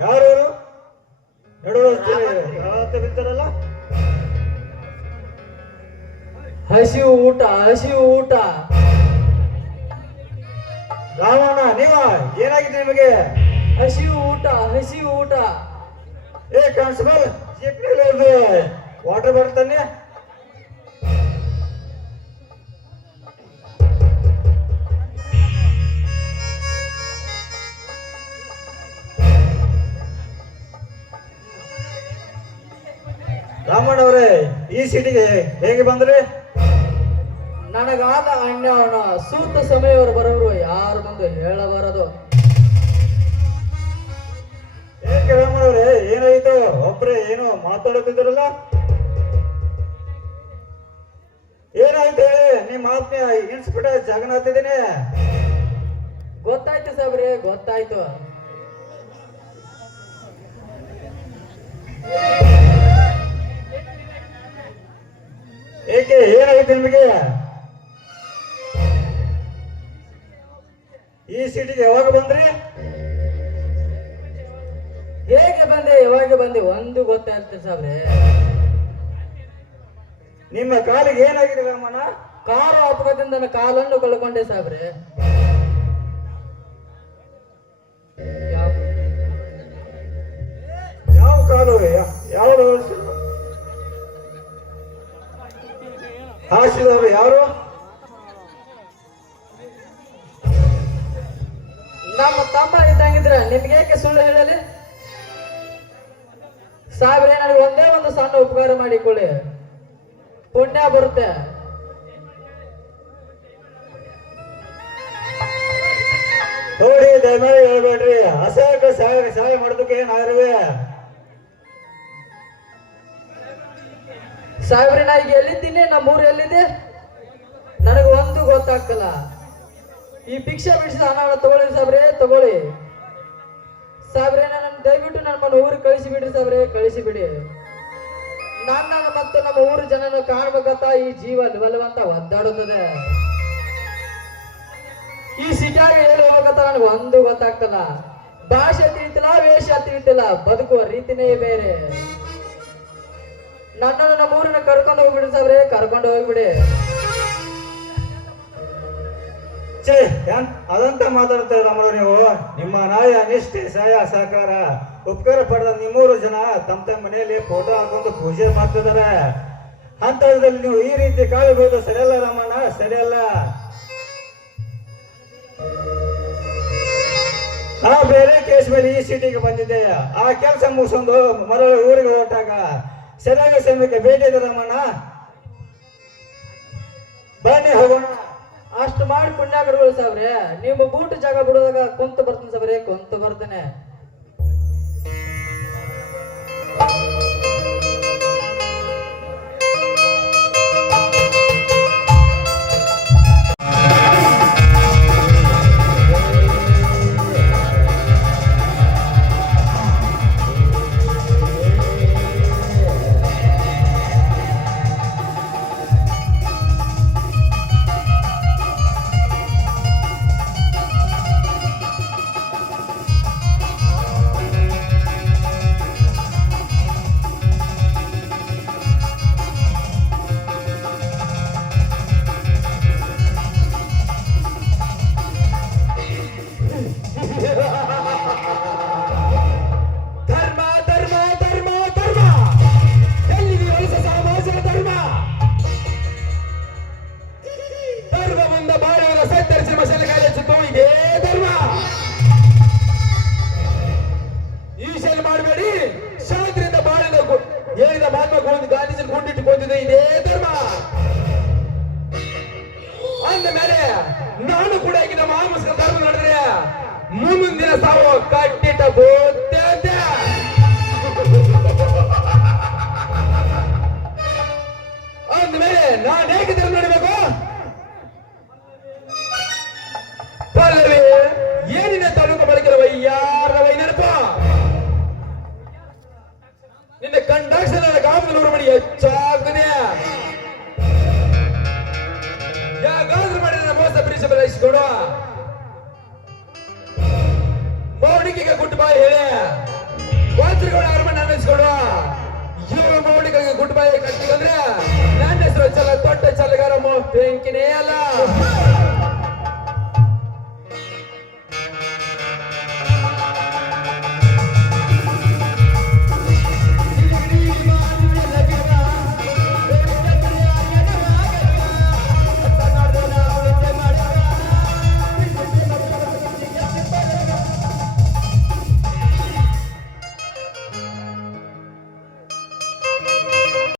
ಯಾರು? ಬಿದ್ದಾರಲ್ಲ ಹಸಿವು ಊಟ ಹಸಿವು ಊಟ. ರಾಮಣ್ಣ ನೀವ ಏನಾಗಿದೆ ನಿಮಗೆ? ಹಸಿವು ಊಟ ಹಸಿವು ಊಟ. ಏ ಕಾನ್ಸ್ಟೇಬಲ್ ವಾಟರ್ ವಾಟರ್ ಬರ್ತಾನೆ ಅವರೇ ಈ ಸಿಟಿಗೆ ಹೇಗೆ ಬಂದ್ರಿ? ನನಗಾದ ಅಣ್ಣ ಸೂಕ್ತ ಸಮಯವರು ಬರೋರು ಯಾರು ಮುಂದೆ ಹೇಳಬಾರದು. ಏಕೆ ರಾಮಣ್ಣ ಅವರೇ ಏನಾಯ್ತು? ಒಬ್ರೆ ಏನು ಮಾತಾಡುತ್ತಿದ್ರಲ್ಲ? ಏನಾಯ್ತು ಹೇಳಿ? ನಿಮ್ಮ ಆತ್ಮೀಯ ಇನ್ಸ್ಪೆಕ್ಟರ್ ಜಗನ್ನಾಥ್ ಇದ್ದೀನಿ. ಗೊತ್ತಾಯ್ತು ಸಾಬ್ರೆ ಗೊತ್ತಾಯ್ತು. ಏಕೆ ಏನಾಗುತ್ತೆ ನಿಮಗೆ? ಈ ಸಿಟಿಗೆ ಯಾವಾಗ ಬಂದ್ರಿ? ಹೇಗೆ ಬಂದೆ ಯಾವಾಗ ಬಂದೆ? ಒಂದು ಗೊತ್ತಾಗ್ತದೆ ಸಾಬ್ರೆ. ನಿಮ್ಮ ಕಾಲಿಗೆ ಏನಾಗಿದೆ ರಾಮಣ್ಣ? ಕಾರು ಅಪಘಾತದಿಂದ ನನ್ನ ಕಾಲನ್ನು ಕಳ್ಕೊಂಡೆ ಸಾಬ್ರೆ. ಯಾವ- ಯಾವ ಕಾಲು? ಯಾ- ಹಾಸಿದವರು ಯಾರು? ನಮ್ಮ ತಮ್ಮ ಇದ್ದಂಗಿದ್ರೆ ನಿಮ್ಗೆ ಏಕೆ ಸುಳ್ಳು ಹೇಳಲಿ? ಸಾವಿರ ನನಗೆ ಒಂದೇ ಒಂದು ಸಣ್ಣ ಉಪಕಾರ ಮಾಡಿ ಕೊಡಿ ಪುಣ್ಯ ಬರುತ್ತೆ. ನೋಡಿ ದಯಮಾಡಿ ಹೇಳ್ಬೇಡ್ರಿ. ಅಸಹ್ಯಕ್ಕೆ ಸಹಾಯ ಸಹಾಯ ಮಾಡೋದಕ್ಕೆ ಏನಾಗಿರುವೆ ಸಾಬ್ರೆ ನಾ ಈಗ ಎಲ್ಲಿದ್ದೀನಿ? ನಮ್ಮ ಊರು ಎಲ್ಲಿದೆ? ನನಗೆ ಒಂದು ಗೊತ್ತಾಗ್ತಲ್ಲ. ಈ ಭಿಕ್ಷೆ ಬಿಡಿಸಿದ ಹಣವನ್ನು ತಗೊಳ್ಳಿ ಸಾಬ್ರೆ ತಗೊಳ್ಳಿ. ಸಾಬ್ರೆ ನನ್ನ ದಯವಿಟ್ಟು ನಮ್ಮನ್ನು ಊರಿಗೆ ಕಳಿಸಿ ಬಿಡ್ರಿ ಸಾಬ್ರೆ ಕಳಿಸಿ ಬಿಡಿ ನನ್ನ ಮತ್ತು ನಮ್ಮ ಊರು ಜನನ ಕಾಣ್ಬೇಕಂತ ಈ ಜೀವ ನಿವಲ್ವಂತ ಒದ್ದಾಡುತ್ತದೆ. ಈ ಸಿಟಿಯಾಗ ಏನು ಹೋಗತ್ತ ನನಗೆ ಒಂದು ಗೊತ್ತಾಗ್ತಲ್ಲ. ಭಾಷೆ ತಿಳಿತಿಲ್ಲ, ವೇಷ ತಿಳಿತಿಲ್ಲ, ಬದುಕುವ ರೀತಿನೇ ಬೇರೆ. ನನ್ನನ್ನು ನಮ್ಮ ಊರಿನ ಕರ್ಕೊಂಡು ಹೋಗ್ಬಿಡಿ ಸಾವ್ರೆ, ಕರ್ಕೊಂಡು ಹೋಗ್ಬಿಡಿ. ಛೇ ಯನ್ ಅದಂತ ಮಾತಾಡ್ತಾರೆ ರಾಮಣ್ಣ ನೀವು? ನಿಮ್ಮ ನಾಯ ನಿಷ್ಠೆ ಸಹಾಯ ಸಹಕಾರ ಉಪಕಾರ ಪಡೆದ ನಿಮ್ಮೂರು ಜನ ತಮ್ಮ ತಮ್ಮ ಮನೆಯಲ್ಲಿ ಫೋಟೋ ಹಾಕೊಂಡು ಪೂಜೆ ಮಾಡ್ತಿದ್ದಾರೆ. ಅಂತದಲ್ಲಿ ನೀವು ಈ ರೀತಿ ಕಾಳಬಹುದು ಸರಿಯಲ್ಲ ರಾಮಣ್ಣ? ಸರಿಯಲ್ಲ. ನಾ ಬೇರೆ ಕೇಸ್ ಮೇಲೆ ಈ ಸಿಟಿಗೆ ಬಂದಿದ್ದೆ. ಆ ಕೆಲಸ ಮುಗಿಸೊಂದು ಮರಳು ಊರಿಗೆ ಹೊರಟಾಗ ಸರಿಯಾಗಿ ಸಮಯಕ್ಕೆ ಭೇಟಿ ಇದೆ ರಾಮಣ್ಣ ಬನ್ನಿ ಹೋಗೋಣ. ಅಷ್ಟು ಮಾಡಿ ಪುಣ್ಯಾಗಗಳು ಸಾವ್ರೆ. ನಿಮ್ಮ ಬೂಟ್ ಜಾಗ ಬಿಡುವಾಗ ಕುಂತು ಬರ್ತೀನಿ ಸಾವ್ರೆ, ಕುಂತು ಬರ್ತೇನೆ. ಮಾಮೂಸ್ಕ ಧರ್ಮ ನಡೆದ್ರೆ ಮುಂದಿನ ಸಾವು ಕಟ್ಟಿಟ ಬೋದ್ದೆ ಅಂದ್ಮೇಲೆ ನಾನು ಹೇಗೆ ಧರ್ಮ ನಡಬೇಕು? ಪಲ್ಲವಿ, ಏನಿನ ತಳುಕ ಬಳಕಿರುವ ವೈಯಾರ ವೈ ನೆನಪ? ನಿನ್ನ ಕಂಡಾಕ್ಷರ ಗಾಮದ ನೂರು ಮಣಿ ಹೆಚ್ಚಾಗ್ತದೆ. ಯಾಕಾದ್ರೂ ಮಾಡಿದ ಮೋಸ ಪ್ರೀತಿ ಬಲಾಯಿಸಿಕೊಡು ಮೌಡಿ ಮೋಡಿಕೆಗೆ ಗುಡ್ ಬಾಯ್ ಹೇಳಿ. ವಾತ್ರಗೌಡ ಅರಮನೆ ಅನ್ನಿಸ್ಕೊಡು. ಇವರು ಮೌಳಿಗಳಿಗೆ ಗುಡ್ ಬಾಯ್ ಕಟ್ಟಿದ್ರೆ ನನ್ನ ಹೆಸರು ಚಲ, ದೊಡ್ಡ ಚಲಗಾರ ಮೋ ಬೆಂಕಿನೇ ಅಲ್ಲ.